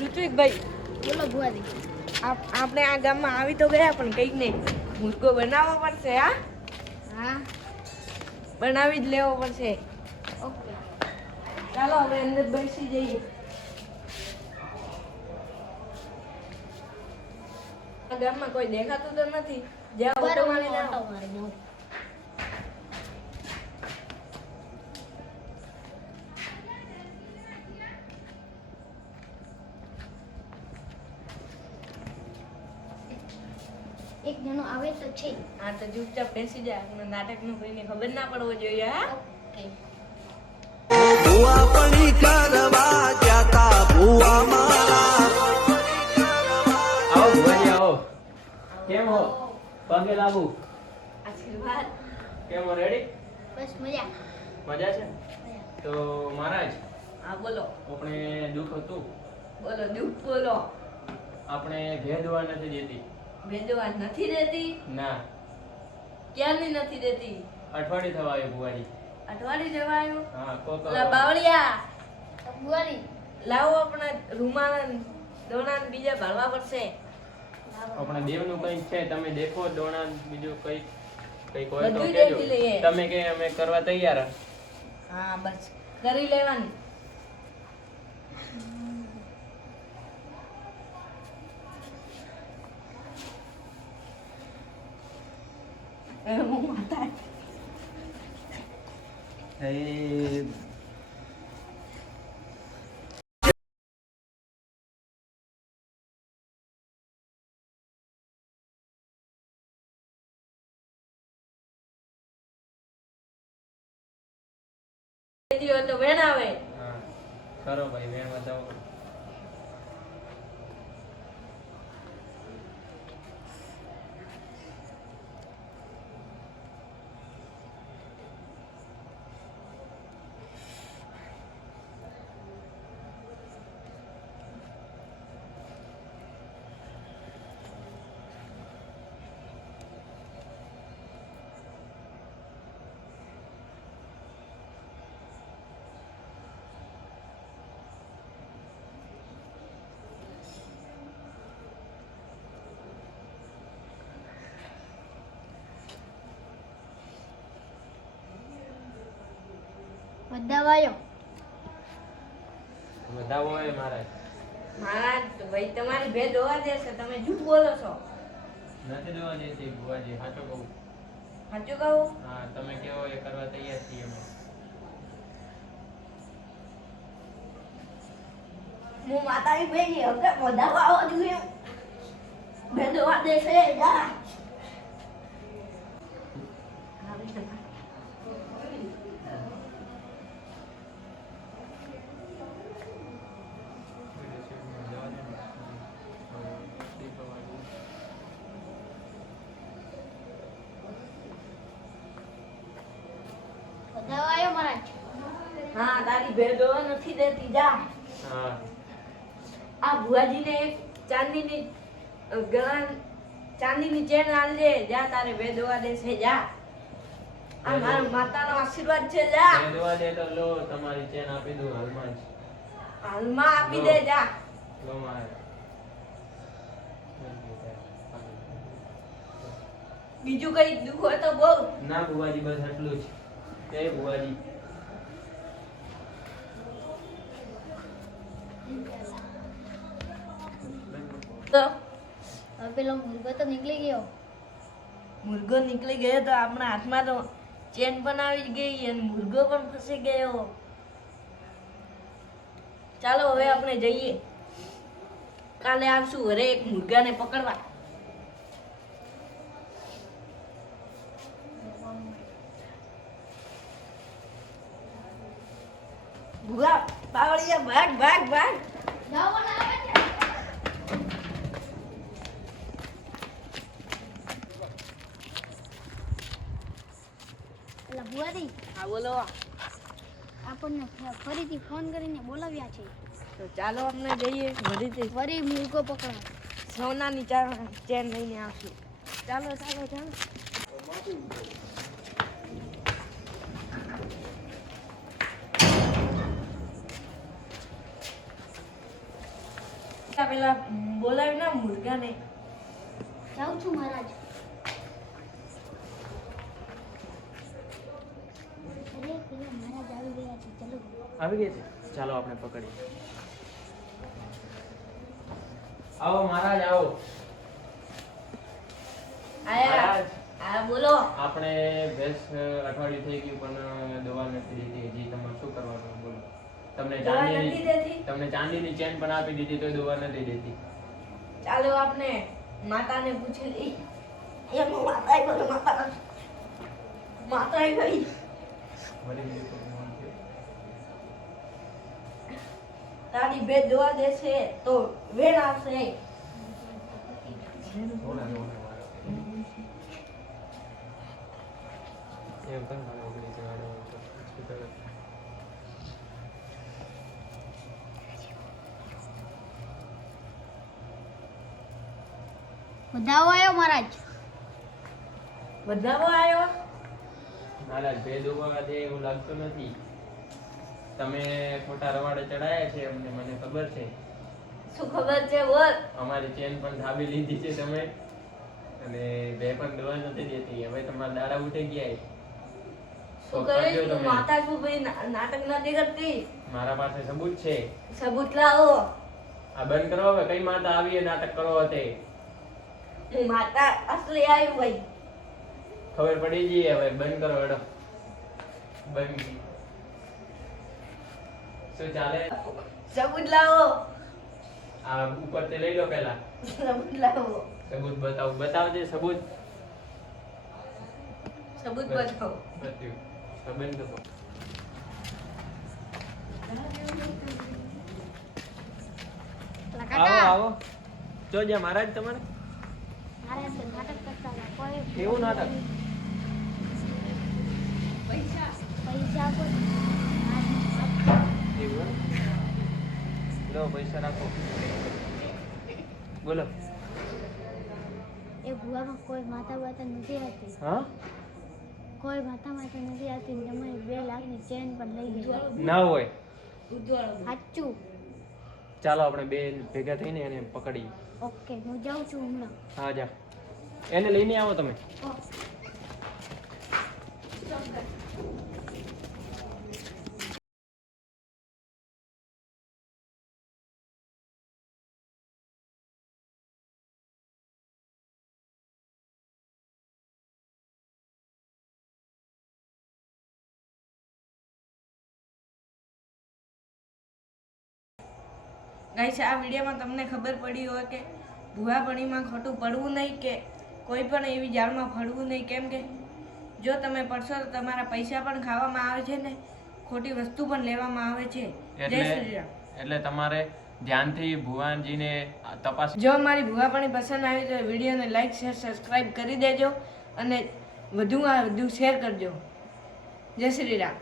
ઋત્વિકભાઈ બોલો ભુવાજી. આપણે આ ગામમાં આવી તો ગયા પણ કંઈક નહીં મુર્ગો બનાવવો પડશે. હા બનાવી જ લેવો પડશે. ઓકે. ચાલો આપણે અંદર બેસી જઈએ. આ ગામમાં કોઈ દેખાતું તો નથી. જ્યાં ઓટો મારીને આવો. ઓટો મારીને આવો. એક જણો આવે તો છે. હા તો ચૂપચાપ બેસી જાય. નાટકનું કોઈને ખબર ના પડવો જોઈએ. હા ઓકે. ભુવા પડી કરવા જાતા ભુવા મારા આવો ભુવાજી આવો. કેમ હો? પગે લાગુ. આશીર્વાદ. કેમ હો? રેડી? બસ મજા. મજા છે? તો મહારાજ હા બોલો આપણે દુઃખ હતું. બોલો દુઃખ બોલો. આપણે ભેદવા નથી દેતી. ભેદવા નથી દેતી. ના, ક્યારની નથી દેતી? અઠવાડિયું થવા આવ્યું ભુવાજી. અઠવાડિયું જવાયું. હા કોક લા બાવળિયા ભુવાજી લાવો આપણે રૂમાલ દોણા ને બીજા ભરવા પડશે. આપણે દેવનું કંઈક છે, તમે દેખો દોણા બીજું કંઈક હોય તો બધું કહેજો. દેખી લઈએ. તમે કે અમે કરવા તૈયાર. હા બસ કરી લેવાનું. હું માતા હોય તો વેણ આવે. હા કરો ભાઈ, મેં બતાવો. બધા વાયો. બધા હોય મહારાજ. મહારાજ ભાઈ તમારી ભેદ હોવા દેશે. તમે જૂઠ બોલો છો. નથી દેવા દેતી ભુવાજી, સાચું કહું. સાચું કહું? હા તમે કેવો એ કરવા તૈયાર છીએ અમે. હું માતાની બેની હવે બધા વાવો જોઈએ. ભેદ હોવા દેશે. જા બધા વાયો મહારાજ. હા તારી ભેદ હોવા નથી દેતી. જા હા આ ભુવાજીને એક ચાંદીની ગળા ચાંદીની ચેન આલજે. જા તારે ભેદ હોવા દેશે. જા આ મારા માતાનો આશીર્વાદ છે. જા એ દેવા દે તો લો, તમારી ચેન આપી દઉં હાલમાં જ. હાલમાં આપી દે. જા લો મહારાજ. બીજું કઈ દુઃખ હોય તો બોલ. ના ભુવાજી, બસ આટલું જ. જય ભુવાજી. તો હવે પેલો મુર્ગો તો નીકળી ગયો. મુર્ગો નીકળી ગયો તો આપણા હાથમાં તો ચેન પણ આવી ગઈ અને મુર્ગો પણ ફસી ગયો. ચાલો હવે આપણે જઈએ. કાલે આવશું ઘરે એક મુર્ગાને પકડવા. ભૂગા બાવળિયા ભાગ ભાગ ભાગ. પેલા ભુવાજી હા બોલો. આપણને ફરીથી ફોન કરીને બોલાવ્યા છે. તો ચાલો આપણે જઈએ ફરીથી ફરી મુર્ગો પકડવા. સોનાની ચેન લઈને આવશું. ચાલો ચાલો ચાલો. પેલા બોલાવી ના મુર્ગાને. જાઉં છું મહારાજ. અરે પેલા મહારાજ આવી ગયા છે, ચલો. આવી ગઈ છે, ચાલો આપણે પકડીએ. આવો મહારાજ આવો. આયા મહારાજ, આ બોલો. આપણે ભેંસ અઠવાડિયું થઈ ગયું પણ દવા નથી દીધી. હજી તમારે શું કરવાનું બોલો? તમને દવા નથી દેતી? ચાંદીની ચેન પણ આપી દીધી તો દવા નથી દેતી. ચાલો આપણે માતાને પૂછી લઈ. એમ માતા બોલો. માતા ગઈ. મરી ગઈ તો કોણ છે? તારી બે દવા દેશે તો વેણ આવશે. બોલા, બોલા, બોલા. એમ પણ મારે ઓગળી જવાનું છે. શું કરે? વધાવો આવ્યો મહારાજ. વધાવો આવ્યો. મહારાજ ભેદ ઉભા દે એવું લાગતું નથી. તમે ખોટા રવાડે ચડાયા છે અમને, મને ખબર છે. શું ખબર છે બોલ. અમારી ચેન પણ ધાબી લીધી છે તમે, અને બે પણ દવા નથી દેતી. હવે તમારા દાડા ઉઠી ગયા. શું તો કરે કરજો તું? તમે. માતા શું ભાઈ નાટક નથી કરતી? મારા પાસે સબૂત છે. સબૂત લાવો. આ બંધ કરો હવે. કઈ માતા આવી એ નાટક કરો તે હું માતા અસલી આવી ભાઈ. ખબર પડી ગઈ. હવે બંધ કરો હેડો. બંધ. શું ચાલે? સબૂત લાવો. આ ઉપર તે લઈ લો પેલા. સબૂત લાવો. સબૂત બતાવો. બતાવજે સબૂત. સબૂત બતાવો. બતાવ્યું. તો બંધ કરો. પેલા આવો કાકા આવો. જો જ્યાં મહારાજ તમારે મહારાજ તો નાટક કરતા હતા. કોઈ કેવું નાટક? પૈસા. પૈસા આપો. એવું એમ? લો પૈસા રાખો. બોલો. એ ભુવામાં કોઈ માતા વાતા નથી હતી. હા? કોઈ માતા વાતા નથી હતી ને તમારી 2 લાખની ચેન પણ લઈ ગઈ. ના હોય. ઉજવાળો. સાચું. ચાલો આપણે બે ભેગા થઈને એને પકડીએ. ઓકે, હું જાઉં છું હમણાં. હા જા. એને લઈને આવો તમે. ગાઈસ, આ વિડીયોમાં તમને ખબર પડી હોય કે ભૂવાપણીમાં ખોટું પડવું નહીં, કે કોઈ પણ એવી જાળમાં ફરવું નહીં. કેમ કે જો તમે પડશો તો તમારા પૈસા પણ ખાવામાં આવે છે ને ખોટી વસ્તુ પણ લેવામાં આવે છે. જય શ્રી રામ. એટલે તમારે ધ્યાનથી ભુવાનજીને તપાસ. જો મારી ભૂવાપણી પસંદ આવી તો વિડીયોને લાઈક શેર સબસ્ક્રાઈબ કરી દેજો અને વધુમાં વધુ શેર કરજો. જય શ્રી રામ.